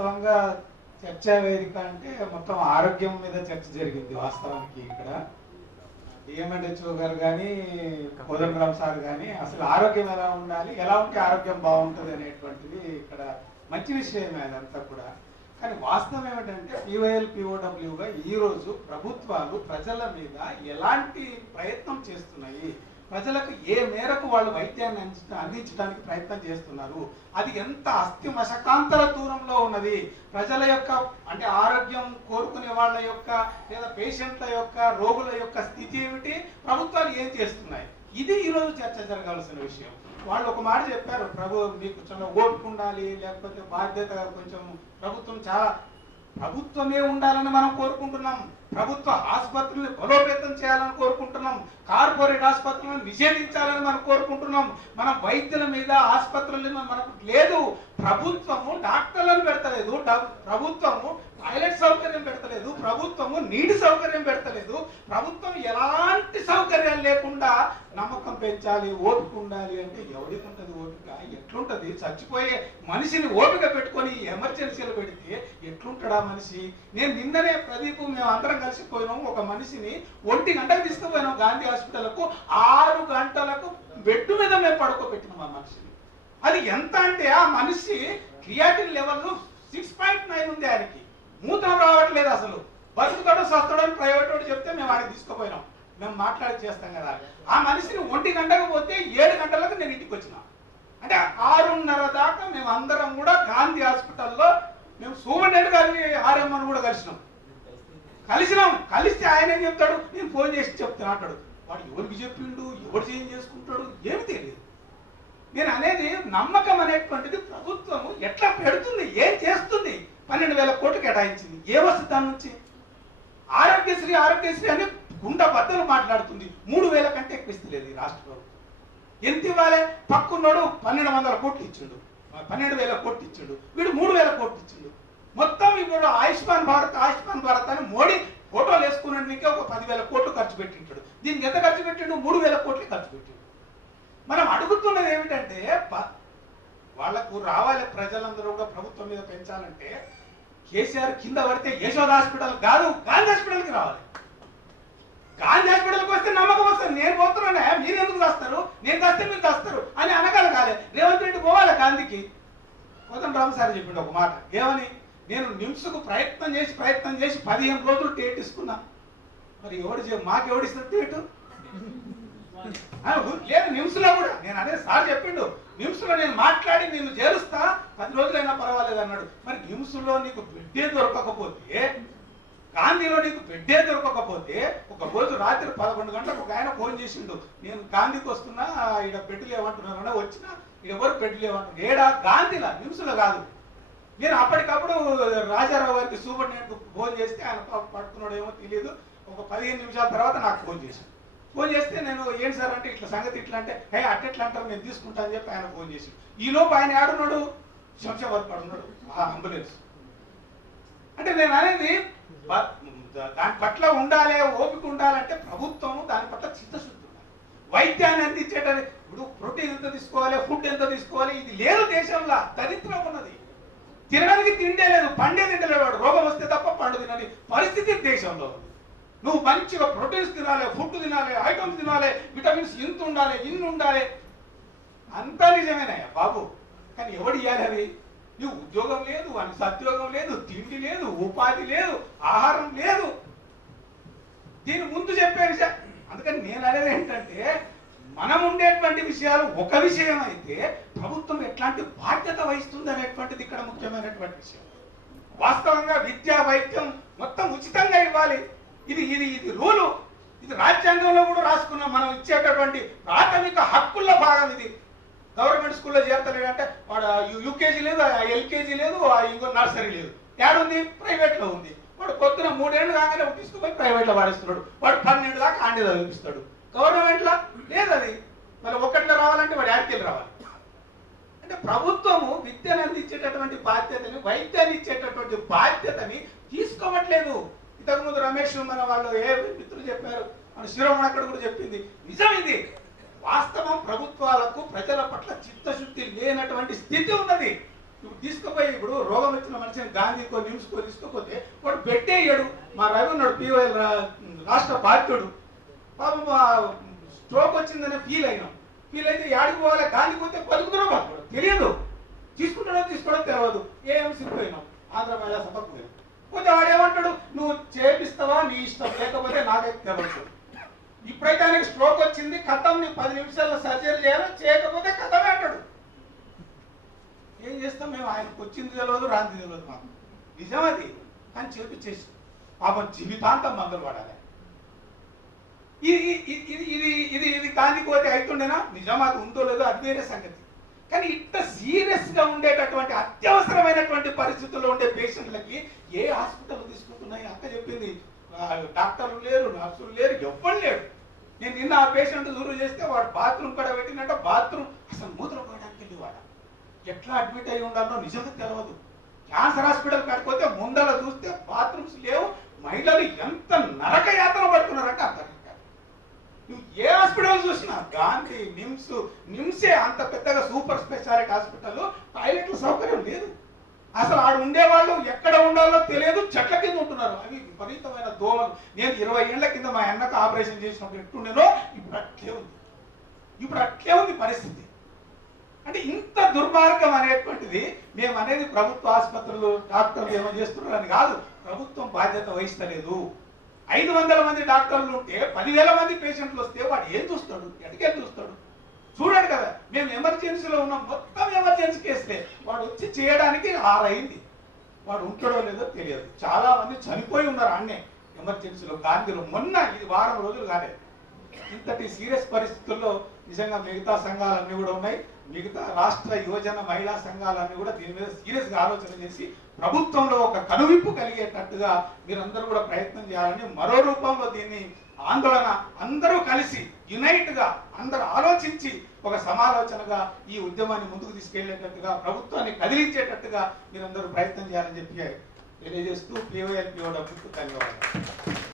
వాస్తవంగా చర్చా వేదిక అంటే మొత్తం ఆరోగ్యం మీద చర్చ జరిగింది. వాస్తవానికి ఇక్కడ డిఎంఎన్హెచ్ఓ గారు కానీ కోదండరామ్ సార్ కానీ అసలు ఆరోగ్యం ఎలా ఉండాలి, ఎలా ఉంటే ఆరోగ్యం బాగుంటుంది అనేటువంటిది ఇక్కడ మంచి విషయమే అదంతా కూడా. కానీ వాస్తవం ఏమిటంటే పివైఎల్ పిఓడబ్ల్యూగా ఈరోజు ప్రభుత్వాలు ప్రజల మీద ఎలాంటి ప్రయత్నం చేస్తున్నాయి, ప్రజలకు ఏ మేరకు వాళ్ళు వైద్యాన్ని అందించడానికి ప్రయత్నం చేస్తున్నారు, అది ఎంత అస్థిమశకాంతర దూరంలో ఉన్నది, ప్రజల యొక్క అంటే ఆరోగ్యం కోరుకునే వాళ్ళ యొక్క లేదా పేషెంట్ల యొక్క రోగుల యొక్క స్థితి ఏమిటి, ప్రభుత్వాలు ఏం చేస్తున్నాయి, ఇది ఈరోజు చర్చ జరగాల్సిన విషయం. వాళ్ళు ఒక మాట చెప్పారు, మీకు చాలా ఓపిక ఉండాలి, లేకపోతే బాధ్యత కొంచెం ప్రభుత్వమే ఉండాలని మనం కోరుకుంటున్నాం, ప్రభుత్వ ఆసుపత్రులను బలోపేతం చేయాలని కోరుకుంటున్నాం, కార్పొరేట్ ఆసుపత్రులను నిషేధించాలని మనం కోరుకుంటున్నాం. మనం వైద్యుల మీద ఆసుపత్రుల మనకు లేదు, ప్రభుత్వము డాక్టర్లను పెడతలేదు, ప్రభుత్వము టాయిలెట్ సౌకర్యం పెడతలేదు, ప్రభుత్వము నీటి సౌకర్యం పెడతలేదు, ప్రభుత్వం ఎలాంటి సౌకర్యాలు లేకుండా నమ్మకం పెంచాలి, ఓపిక ఉండాలి అంటే ఎవరికి ఉంటుంది ఓపిక? ఎట్లుంటది? చచ్చిపోయే మనిషిని ఓపిక పెట్టుకొని ఎమర్జెన్సీలు పెడితే ఎట్లుంటాడా మనిషి? నేను నిన్ననే ప్రదీప్ మేము అందరం కలిసిపోయినాం, ఒక మనిషిని 1 గంటకు తీసుకుపోయినాం గాంధీ హాస్పిటల్కు, 6 గంటలకు బెడ్ మీద మేము పడుకోబెట్టినాం ఆ మనిషిని. అది ఎంత అంటే ఆ మనిషి క్రియాటిన్ లెవెల్ 6.9 ఉంది, ఆయనకి మూత్రం రావట్లేదు, అసలు బతుకుతాడో సస్తాడో ప్రైవేట్ వాడు చెప్తే మేము వాడికి తీసుకుపోయినాం, మేము మాట్లాడి చేస్తాం కదా. ఆ మనిషిని 1 గంటకు పోతే 7 గంటలకు నేను ఇంటికి వచ్చిన, అంటే 6:30 దాకా మేము అందరం కూడా గాంధీ హాస్పిటల్లో మేము సూపరింటెండెంట్ గారిని ఆర్ఎంని కూడా కలిస్తే ఆయన ఏం చెప్తాడు, నేను ఫోన్ చేసి చెప్తాను అంటాడు. వాడు ఎవరికి చెప్పిండు, ఎవరు చేంజ్ చేసుకుంటాడు ఏమి తెలియదు. నేను అనేది నమ్మకం అనేటువంటిది ప్రభుత్వము ఎట్లా పెడుతుంది, ఏం చేస్తుంది. 12,000 కోట్లు కేటాయించింది, ఏ వస్తుంది దాని నుంచి? ఆరోగ్యశ్రీ అని గుండె బద్దలు మాట్లాడుతుంది, 3,000 కంటే ఎక్కువ ఇస్తలేదు ఈ రాష్ట్ర ప్రభుత్వం. ఎంత ఇవ్వాలి? పక్కున్నాడు 1,200 కోట్లు ఇచ్చిండు, 12,000 కోట్లు ఇచ్చిండు, వీడు 3,000 కోట్లు ఇచ్చిండు. మొత్తం ఇప్పుడు ఆయుష్మాన్ భారత్ అని మోడీ ఫోటోలు వేసుకునేందుకే ఒక 10,000 కోట్లు ఖర్చు పెట్టింటాడు. దీనికి ఎంత ఖర్చు పెట్టిండు? 3,000 కోట్లు ఖర్చు పెట్టిండు. మనం అడుగుతున్నది ఏమిటంటే వాళ్లకు రావాలి, ప్రజలందరూ కూడా ప్రభుత్వం మీద పెంచాలంటే కేసీఆర్ కింద పడితే యశోద హాస్పిటల్ కాదు, గాంధీ హాస్పిటల్కి రావాలి. గాంధీ హాస్పిటల్కి వస్తే నమ్మకం వస్తుంది, నేను పోతున్నానే మీరు ఎందుకు దాస్తారు, నేను దాస్తే మీరు దాస్తారు అని అనగలగాలి. రేవంత్ రెడ్డి పోవాలి గాంధీకి. కోదండరామ్ సార్ చెప్పిండు ఒక మాట, ఏమని? నేను నిమ్స్కు ప్రయత్నం చేసి 15 రోజులు డేట్ ఇస్తున్నా, మరి మాకెవడిస్తారు డేటు? లేదు నిమ్స్ లో కూడా నేను అదే సార్ చెప్పిండు, నిమ్స్ లో నేను మాట్లాడి నిన్ను చేరుస్తా 10 రోజులైనా పర్వాలేదు అన్నాడు. మరి నిమ్స్ లో నీకు బెడ్డే దొరకకపోతే, గాంధీలో నీకు బెడ్డే దొరకకపోతే, ఒక రోజు రాత్రి 11 గంటలకు ఒక ఆయన ఫోన్ చేసిండు, నేను గాంధీకి వస్తున్నా, ఇక్కడ బెడ్లు ఏమంటున్నారన్నా, వచ్చినా ఎవరు బెడ్లు ఏమంటున్నారు, ఏడా గాంధీలా, నిమ్స్ లో కాదు. నేను అప్పటికప్పుడు రాజారావు గారికి సూపరింటెండెంట్ ఫోన్ చేస్తే ఆయన పడుతున్నాడు ఏమో తెలియదు, ఒక 15 నిమిషాల తర్వాత నాకు ఫోన్ చేస్తే నేను ఏం సార్ అంటే ఇట్లా సంగతి ఇట్లా అంటే, హే అట్టెట్లా అంటారు, నేను తీసుకుంటా అని చెప్పి ఆయన ఫోన్ చేసి, ఈలోపు ఆయన ఆడున్నాడు శంషాబాద్ పడున్నాడు అంబులెన్స్. అంటే నేను అనేది దాని పట్ల ఉండాలి, ఓపిక ఉండాలంటే ప్రభుత్వం దాని పట్ల చిత్తశుద్ధి ఉండాలి. వైద్యాన్ని అందించేటది ఇప్పుడు ప్రోటీన్ ఎంత తీసుకోవాలి, ఫుడ్ ఎంత తీసుకోవాలి, ఇది లేదు దేశంలో, దరిద్రం ఉన్నది. తినడానికి తిండే లేదు, పండే తింటలేడు, వాడు రోగం వస్తే తప్ప పండు తినని పరిస్థితి దేశంలో ఉంది. నువ్వు మంచిగా ప్రోటీన్స్ తినాలి, ఫుడ్ తినాలి, ఐటమ్స్ తినాలి, విటమిన్స్ ఇంత ఉండాలి, ఇన్ని ఉండాలి, అంతా నిజమేనాయా బాబు. కానీ ఎవడు ఇవ్వాలి అవి? నువ్వు ఉద్యోగం లేదు, వానికి సద్యోగం లేదు, తిండి లేదు, ఉపాధి లేదు, ఆహారం లేదు. దీని ముందు చెప్పే విషయం. అందుకని నేను అనేది ఏంటంటే, మనం ఉండేటువంటి విషయాలు ఒక విషయం అయితే ప్రభుత్వం ఎట్లాంటి బాధ్యత వహిస్తుంది అనేటువంటిది ఇక్కడ ముఖ్యమైనటువంటి విషయం. వాస్తవంగా విద్యా వైద్యం మొత్తం ఉచితంగా ఇవ్వాలి. ఇది రూలు, ఇది రాజ్యాంగంలో కూడా రాసుకున్నాం. మనం ఇచ్చేటటువంటి ప్రాథమిక హక్కుల భాగం ఇది. గవర్నమెంట్ స్కూల్లో చేరతలేడంటే వాడు యూకేజీ లేదు, ఎల్కేజీ లేదు, ఇంకో నర్సరీ లేదు, ఏడుంది? ప్రైవేట్లో ఉంది. వాడు పొద్దున 3 ఏళ్ళు కాగానే తీసుకుపోయి ప్రైవేట్లో వాడిస్తున్నాడు, వాడు 12 దాకా ఆంటీ చదివిస్తాడు. గవర్నమెంట్లో లేదు అది. మరి 1లో రావాలంటే వాడు యాడికెళ్ళి రావాలి. అంటే ప్రభుత్వము విద్యను అందించేటటువంటి బాధ్యతని, వైద్యాన్ని ఇచ్చేటటువంటి బాధ్యతని తీసుకోవట్లేదు. ఇంతకుముందు రమేష్ మన వాళ్ళు ఏ మిత్రులు చెప్పారు, మన శిరోమణి అక్కడ కూడా చెప్పింది నిజం. ఇది వాస్తవం. ప్రభుత్వాలకు ప్రజల పట్ల చిత్తశుద్ధి లేనటువంటి స్థితి ఉన్నది. ఇప్పుడు తీసుకుపోయి ఇప్పుడు రోగం వచ్చిన మనిషిని గాంధీకో నిమ్స్కో తీసుకుపోతే వాడు పెట్టేయడు. మా రవి ఉన్నాడు POL రాష్ట్ర బాధ్యుడు, పాపం స్ట్రోక్ వచ్చిందనే ఫీల్ అయితే యాడికి పోవాలి, గాంధీకి పోతే పలుకుతున్నా మాకు తెలియదు, తీసుకుంటాడో తీసుకోవడం తెలియదు. ఏఎంసీకి పోయినాం, ఆంధ్ర మహిళా సభకు పోయినాం. పోతే వాడు ఏమంటాడు, నువ్వు చేపిస్తావా నీ ఇష్టం, లేకపోతే నాకైతే తెలియదు. ఇప్పుడైతే ఆయనకి స్ట్రోక్ వచ్చింది, కథం నీ 10 నిమిషాల్లో సర్జరీ చేయాలి, చేయకపోతే కథమే అంటాడు. ఏం చేస్తాం మేము, ఆయనకు వచ్చింది తెలియదు, రాంది తెలియదు మాకు, నిజం అది. కానీ చేపించేసి పాపం జీవితాంతం మందులు పడాలి. ఇది గాంధీకి పోతే అవుతుండేనా, నిజం అది ఉందో లేదో అది వేరే సంగతి. కానీ ఇంత సీరియస్ గా ఉండేటటువంటి అత్యవసరమైనటువంటి పరిస్థితుల్లో ఉండే పేషెంట్లకి ఏ హాస్పిటల్ తీసుకుంటున్నాయి? అక్క చెప్పింది, డాక్టర్లు లేరు, నర్సులు లేరు, ఎవ్వరు లేరు. నేను నిన్న ఆ పేషెంట్ దూరం చేస్తే వాడు బాత్రూమ్ కూడా పెట్టినట్ట, బాత్రూమ్ అసలు మూత్రం పోయడానికి వెళ్ళి వాడు ఎట్లా అడ్మిట్ అయి ఉండాలో నిజంగా తెలియదు. క్యాన్సర్ హాస్పిటల్ కాకపోతే ముందర చూస్తే బాత్రూమ్స్ లేవు. మహిళలు ఎంత నరక యాతన పడుతున్నారంటే అర్థం కాదు. నువ్వు ఏ హాస్పిటల్ చూసినా, గాంధీ, నిమ్సే అంత పెద్దగా సూపర్ స్పెషాలిటీ హాస్పిటల్, టాయిలెట్ల సౌకర్యం లేదు. అసలు ఆడు ఉండేవాళ్ళు ఎక్కడ ఉండాలో తెలియదు, చెట్ల కింద ఉంటున్నారు. అవి విపరీతమైన దోమలు. నేను 20 ఏళ్ల కింద మా అన్నకు ఆపరేషన్ చేసినప్పుడు ఎట్టుండేనో ఇప్పుడు అట్లే ఉంది పరిస్థితి. అంటే ఇంత దుర్మార్గం అనేటువంటిది మేము అనేది ప్రభుత్వ ఆసుపత్రులు డాక్టర్లు ఏమో చేస్తున్నారు అని కాదు, ప్రభుత్వం బాధ్యత వహిస్తలేదు. 500 మంది డాక్టర్లు ఉంటే 10,000 మంది పేషెంట్లు వస్తే వాడు ఏం చూస్తాడు, ఎటుకేం చూస్తాడు? చూడండి కదా, మేము ఎమర్జెన్సీలో ఉన్నాం, మొత్తం ఎమర్జెన్సీ కేసులే. వాడు వచ్చి చేయడానికి 6 అయింది, వాడు ఉంటాడో లేదో తెలియదు. చాలా మంది చనిపోయి ఉన్నారు అన్నే ఎమర్జెన్సీలో, గాంధీలో. మొన్న ఇది వారం రోజులు కాలేదు. ఇంతటి సీరియస్ పరిస్థితుల్లో నిజంగా మిగతా సంఘాలన్నీ కూడా ఉన్నాయి, మిగతా రాష్ట్ర యువజన మహిళా సంఘాలన్నీ కూడా దీని మీద సీరియస్ గా ఆలోచన చేసి ప్రభుత్వంలో ఒక కనువిప్పు కలిగేటట్టుగా మీరందరూ కూడా ప్రయత్నం చేయాలని, మరో రూపంలో దీన్ని ఆందోళన అందరూ కలిసి యునైట్ గా అందరూ ఆలోచించి ఒక సమాలోచనగా ఈ ఉద్యమాన్ని ముందుకు తీసుకెళ్లేటట్టుగా, ప్రభుత్వాన్ని కదిలించేటట్టుగా మీరందరూ ప్రయత్నం చేయాలని చెప్పి తెలియజేస్తూ POL POW ధన్యవాదాలు.